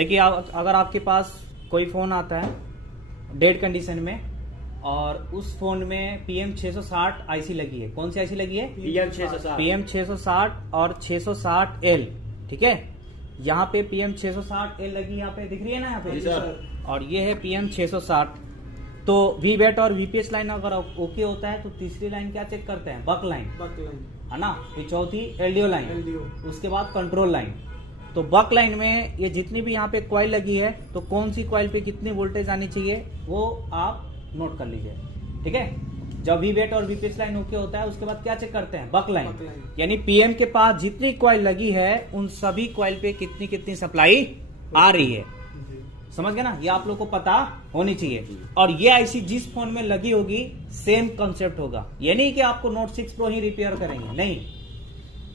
देखिए अगर आपके पास कोई फोन आता है डेड कंडीशन में और उस फोन में PM660 आईसी लगी है, कौन सी आईसी लगी है? PM660 और 660L, ठीक है। यहाँ पे PM660L लगी, यहाँ पे दिख रही है ना, यहाँ पे, और ये है PM660। तो VWAT और VPH लाइन अगर ओके होता है तो तीसरी लाइन क्या चेक करते हैं? बक लाइन है ना, फिर चौथी LDO लाइन, उसके बाद कंट्रोल लाइन। तो बक लाइन में ये जितनी भी यहाँ पे कॉइल लगी है तो कौन सी कॉइल पे कितनी वोल्टेज आनी चाहिए वो आप नोट कर लीजिए, ठीक है। जब VWAT और VPH लाइन ओके होता है उसके बाद क्या चेक करते हैं? बक लाइन, यानी PM के पास जितनी कॉइल लगी है उन सभी कॉइल पे कितनी कितनी सप्लाई आ रही है, समझ गए ना। ये आप लोग को पता होनी चाहिए। और ये आईसी जिस फोन में लगी होगी सेम कंसेप्ट होगा, ये नहीं कि आपको Note 6 Pro ही रिपेयर करेंगे, नहीं।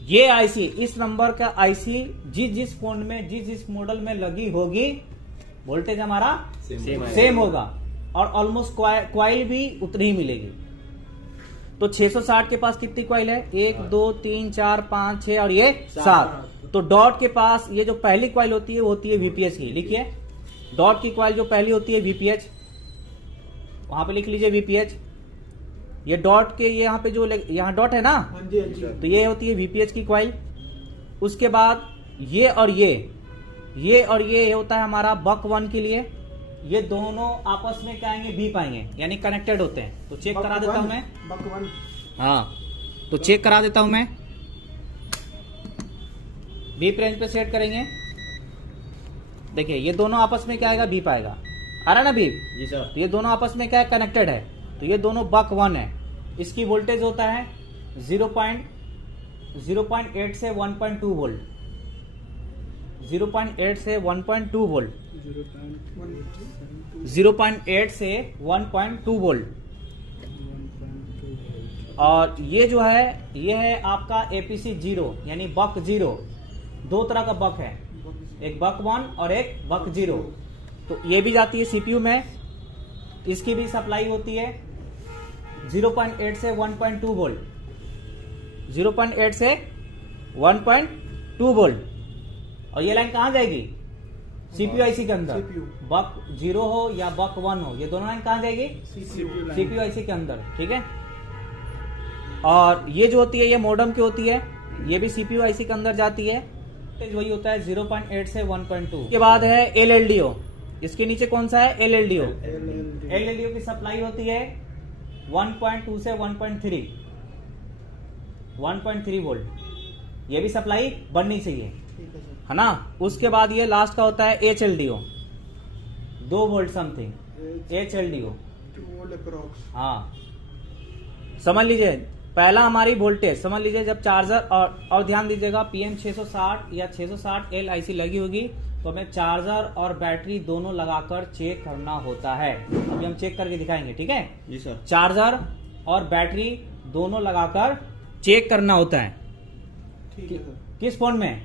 ये आईसी, इस नंबर का आईसी जिस फोन में जिस मॉडल में लगी होगी वोल्टेज हमारा सेम होगा और ऑलमोस्ट क्वाइल भी उतनी ही मिलेगी। तो 660 के पास कितनी क्वाइल है? 1 2 3 4 5 6 और ये 7। तो डॉट के पास ये जो पहली क्वाइल होती है वो होती है VPH की, लिखिए। डॉट की क्वाइल जो पहली होती है VPH, वहां पे लिख लीजिए VPH। ये डॉट के यहाँ पे जो यहाँ डॉट है ना, तो ये होती है VPH की क्वाइल। उसके बाद ये और ये और ये होता है हमारा बक 1 के लिए। ये दोनों आपस में क्या आएंगे? बीप आएंगे, यानी कनेक्टेड होते हैं। तो चेक करा देता हूं मैं, हाँ, तो चेक करा देता हूं मैं। बीप रेंज पे सेट करेंगे, देखिए ये दोनों आपस में क्या आएगा? बीप आएगा, आ रहा ना बीप? जी सर। तो ये दोनों आपस में क्या है? कनेक्टेड है। तो ये दोनों बक 1 है। इसकी वोल्टेज होता है 0.8 से 1.2 वोल्ट, 0.8 से 1.2 वोल्ट, 0.8 से 1.2 वोल्ट। और ये जो है ये है आपका APC 0 यानी बक 0। दो तरह का बक है, एक बक 1 और एक बक 0। तो ये भी जाती है CPU में, इसकी भी सप्लाई होती है 0.8 से 1.2 वोल्ट, 0.8 से 1.2 वोल्ट। और ये लाइन कहां जाएगी? CPU IC के अंदर। बक 0 हो या बक 1 हो, ये दोनों लाइन कहां जाएगी? CPU IC के अंदर, ठीक है। और ये जो होती है ये मॉडम की होती है, ये भी CPU IC के अंदर जाती है। वही होता है 0.8 से 1.2। के बाद है LLDO, इसके नीचे कौन सा है? LLDO। LLDO की सप्लाई होती है 1.2 से 1.3 वोल्ट। ये भी सप्लाई बननी चाहिए, है ना। उसके बाद ये लास्ट का होता है HLDO, 2 वोल्ट समथिंग, HLDO। हाँ, समझ लीजिए पहला हमारी वोल्टेज समझ लीजिए जब चार्जर और ध्यान दीजिएगा PM660 या 660L आईसी लगी होगी तो हमें चार्जर और बैटरी दोनों लगाकर चेक करना होता है। अभी हम चेक करके दिखाएंगे, ठीक है जी सर। चार्जर और बैटरी दोनों लगाकर चेक करना होता है, ठीक है। किस फोन में?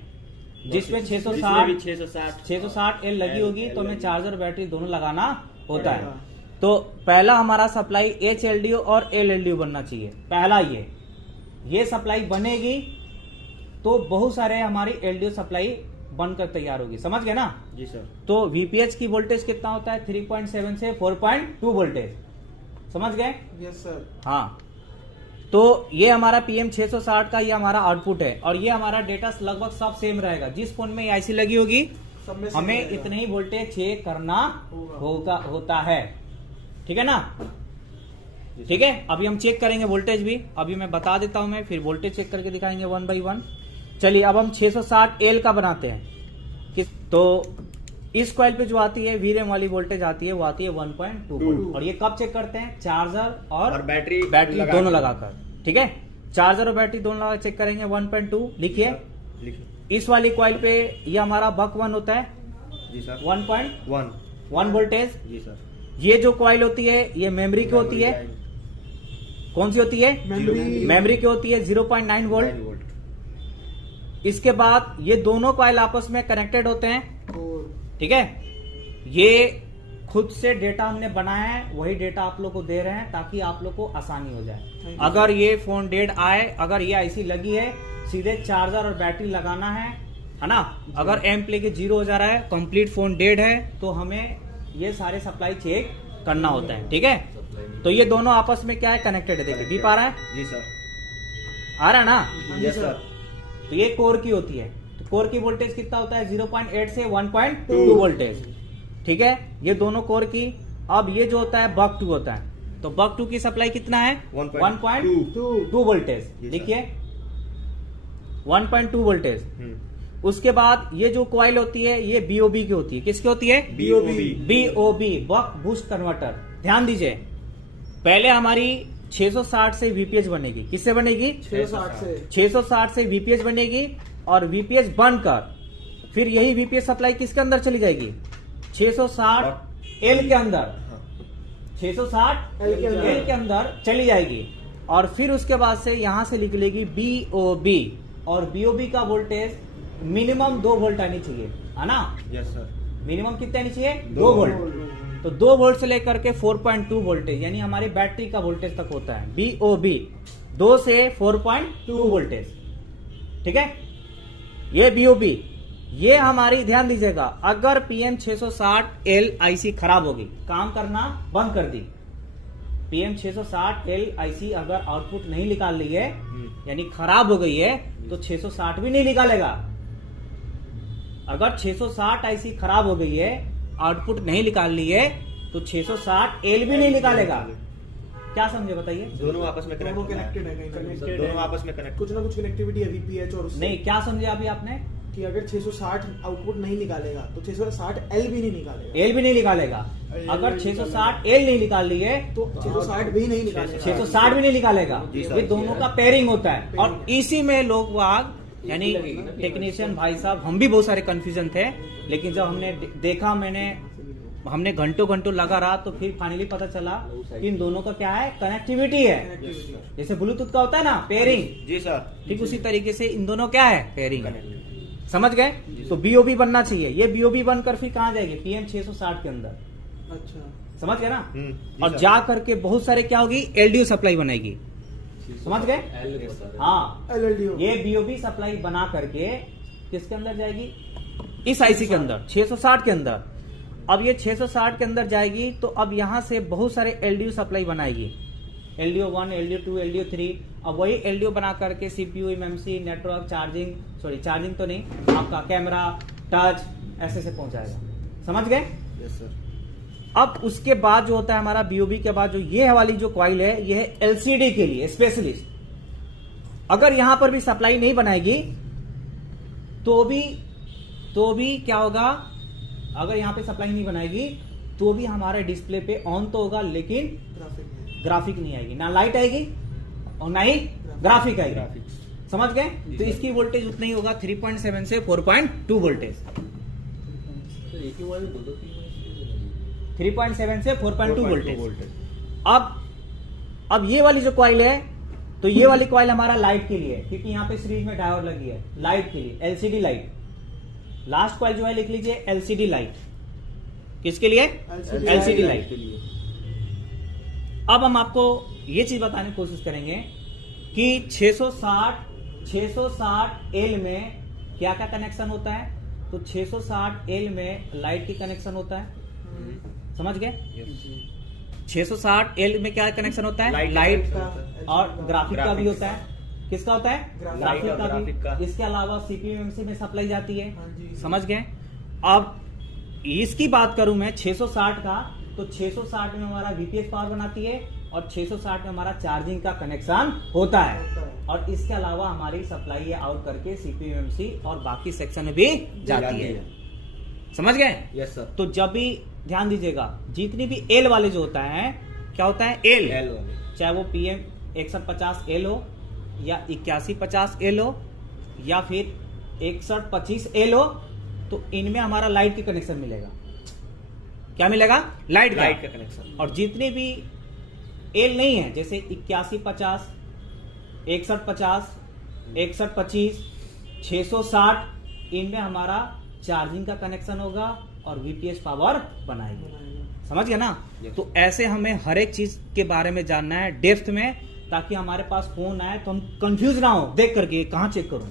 जिसमें 660L लगी होगी तो हमें चार्जर और बैटरी दोनों लगाना होता है। तो पहला हमारा सप्लाई HLDO और LLDO बनना चाहिए। पहला ये सप्लाई बनेगी तो बहुत सारे हमारी LDO सप्लाई बनकर तैयार होगी, समझ गए ना जी सर। तो VPH की वोल्टेज कितना होता है? 3.7 से 4.2 वोल्टेज, समझ गए? Yes sir. हाँ, तो ये हमारा PM660 का ये हमारा आउटपुट है और ये हमारा डेटा लगभग सब सेम रहेगा। जिस फोन में आईसी लगी होगी हमें इतने ही वोल्टेज चेक करना होता है, ठीक है ना। ठीक है, अभी हम चेक करेंगे वोल्टेज भी। अभी मैं बता देता हूं मैं, फिर वोल्टेज चेक करके दिखाएंगे 1 by 1। चलिए अब हम 660L का बनाते हैं। तो इस कॉइल पे जो आती है VRAM वाली वोल्टेज आती है वो आती है 1.2 वोल्ट। और ये कब चेक करते हैं? चार्जर और बैटरी दोनों लगाकर, ठीक है। चार्जर और बैटरी दोनों लगा चेक करेंगे 1.2। लिखिए, इस वाली कॉइल पे ये हमारा बक 1 होता है जी सर, 1.1 वोल्टेज जी सर। ये जो कॉइल होती है ये मेमोरी की होती है। कौन सी होती है? मेमोरी की होती है 0.9 वोल्ट। इसके बाद ये दोनों कॉइल आपस में कनेक्टेड होते हैं, ठीक है। ये खुद से डेटा हमने बनाया है, वही डेटा आप लोग को दे रहे हैं ताकि आप लोग को आसानी हो जाए। अगर ये फोन डेड आए, अगर ये आईसी लगी है, सीधे चार्जर और बैटरी लगाना है, है ना। अगर एम्प लेके 0 हो जा रहा है, कंप्लीट फोन डेड है, तो हमें ये सारे सप्लाई चेक करना होता है। ठीक है, तो ये दोनों आपस में क्या है, कनेक्टेड है। देखिए बीप आ रहा है जी सर, आ रहा है ना। Yes sir. तो ये कोर की होती है, तो कोर की वोल्टेज कितना होता है, 0.8 से 1.2 वोल्टेज। ठीक है, ये दोनों कोर की। अब ये जो होता है बक 2 होता है, तो बक 2 की सप्लाई कितना है, 1.2 वोल्टेज। देखिए 1.2 वोल्टेज। उसके बाद ये जो कॉइल होती है ये बीओबी की होती है। किसकी होती है, बीओबी, बक बूस्ट कन्वर्टर। ध्यान दीजिए, पहले हमारी 660 से वीपीएच बनेगी। किससे बनेगी, 660 से वीपीएच बनेगी, और वीपीएच बनकर फिर यही वीपीएच सप्लाई किसके अंदर चली जाएगी, 660 एल के अंदर, 660 एल के अंदर चली जाएगी। और फिर उसके बाद से यहां से निकलेगी बीओबी, और बीओबी का वोल्टेज मिनिमम 2 वोल्ट आनी चाहिए, है ना। Yes sir. मिनिमम कितने आनी चाहिए, 2 वोल्ट। तो 2 वोल्ट से लेकर के 4.2 वोल्टेज, यानी हमारी बैटरी का वोल्टेज तक होता है बीओबी, 2 से 4.2 वोल्टेज। ठीक है, ये बीओबी, ये हमारी, ध्यान दीजिएगा, अगर PM 660L आईसी खराब होगी, काम करना बंद कर दी, PM 660L आईसी अगर आउटपुट नहीं निकाल रही है, यानी खराब हो गई है, तो 660 भी नहीं निकालेगा। अगर 660 आईसी खराब हो गई है, आउटपुट नहीं निकाल ली है, तो 660L भी नहीं निकालेगा। क्या समझे बताइए, दोनों आपस में कनेक्टेड है, दोनों आपस में कनेक्ट, कुछ ना कुछ कनेक्टिविटी है वीपीएच और उससे। नहीं, क्या समझे अभी आपने, कि अगर 660 आउटपुट नहीं निकालेगा तो 660L भी नहीं निकालेगा, एल भी नहीं निकालेगा। अगर 660L नहीं निकाल ली है, तो 660 भी नहीं निकालेगा, 660 भी नहीं निकालेगा। जी सर, ये दोनों का पेयरिंग होता है, और इसी में लोग वाग, यानी टेक्नीशियन भाई साहब, हम भी बहुत सारे कंफ्यूजन थे, लेकिन जब हमने देखा, हमने घंटों घंटों लगा रहा, तो फिर फाइनली पता चला कि इन दोनों का क्या है, कनेक्टिविटी है। जैसे ब्लूटूथ का होता है ना पेयरिंग, जी सर, ठीक उसी तरीके से इन दोनों क्या है, पेयरिंग। समझ गए, तो बीओबी बनना चाहिए। ये बीओबी बनकर फिर कहां जाएगी, PM 660 के अंदर। अच्छा, समझ गए ना। और जा करके बहुत सारे क्या होगी, एलडीओ सप्लाई बनाएगी। समझ गए, हाँ, LLDO। ये बीओबी सप्लाई बना करके किसके अंदर जाएगी, इस आईसी के अंदर, 660 के अंदर। अब ये 660 के अंदर जाएगी, तो अब यहां से बहुत सारे एलडीओ सप्लाई बनाएगी, LDO 1, LDO 2, LDO 3। अब वही LDO बना करके CPU, MMC, नेटवर्क, चार्जिंग तो नहीं, आपका कैमरा, टच, ऐसे से पहुंचाएगा। समझ गए। Yes sir. अब उसके बाद जो होता है हमारा बीओबी के बाद, जो ये वाली जो कॉइल है, ये है LCD के लिए स्पेशलिस्ट। अगर यहां पर भी सप्लाई नहीं बनाएगी, तो भी क्या होगा, अगर यहां पे सप्लाई नहीं बनाएगी, तो भी हमारे डिस्प्ले पे ऑन तो होगा, लेकिन ग्राफिक नहीं आएगी, ना लाइट आएगी और ना ही ग्राफिक आएगी। समझ गए। तो इसकी वोल्टेज उतना ही होगा, 3.7 से 4.2 वोल्टेज, 3.7 से 4.2 वोल्टेज। अब ये वाली जो कॉइल है, तो ये वाली कॉइल हमारा लाइट के लिए, क्योंकि यहाँ पे सीरीज में डायोड लगी है, लाइट के लिए, LCD लाइट। लास्ट कॉइल जो है लिख लीजिए LCD लाइट। किसके लिए, LCD लाइट के लिए। अब हम आपको ये चीज बताने की कोशिश करेंगे कि 660L में क्या क्या कनेक्शन होता है। तो 660L में लाइट की कनेक्शन होता है, समझ गए। 660L में क्या कनेक्शन होता है, लाइट और ग्राफिक का भी होता है। किसका होता है, ग्राफिक का भी। इसके अलावा CPU, MMC में सप्लाई जाती है, समझ गए। अब इसकी बात करूं मैं 660 का, तो 660 में हमारा VPH पावर बनाती है, और 660 में हमारा चार्जिंग का कनेक्शन होता है, और इसके अलावा हमारी सप्लाई है आउट करके CPU, MMC और बाकी सेक्शन में भी जाती है। समझ गए। Yes sir. तो जब भी ध्यान दीजिएगा, जितनी भी एल वाले जो होता है, क्या होता है, एल वाले, चाहे वो PM 6150L हो, या 8150L हो, या फिर 6125L हो, तो इनमें हमारा लाइट की कनेक्शन मिलेगा। क्या मिलेगा, लाइट का कनेक्शन। और जितने भी एल नहीं है, जैसे 8150, 6150, 6125, 660, इनमें हमारा चार्जिंग का कनेक्शन होगा और VPH पावर बनाएगी। समझ गया ना। तो ऐसे हमें हर एक चीज के बारे में जानना है डेप्थ में, ताकि हमारे पास फोन आए तो हम कंफ्यूज ना हो देख करके कहां चेक करूं।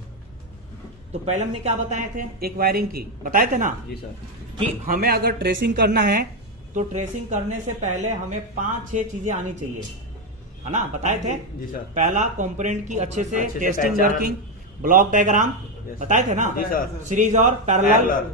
तो पहले हमने क्या बताए थे, एक वायरिंग की बताए थे ना जी सर। कि हमें अगर ट्रेसिंग करना है तो ट्रेसिंग करने से पहले हमें 5-6 चीजें आनी चाहिए, है ना, बताए थे। जी सर। पहला कंपोनेंट की अच्छे से टेस्टिंग पहचान। Working, block diagram Yes. बताए थे ना, जी सर। सीरीज और पैरेलल,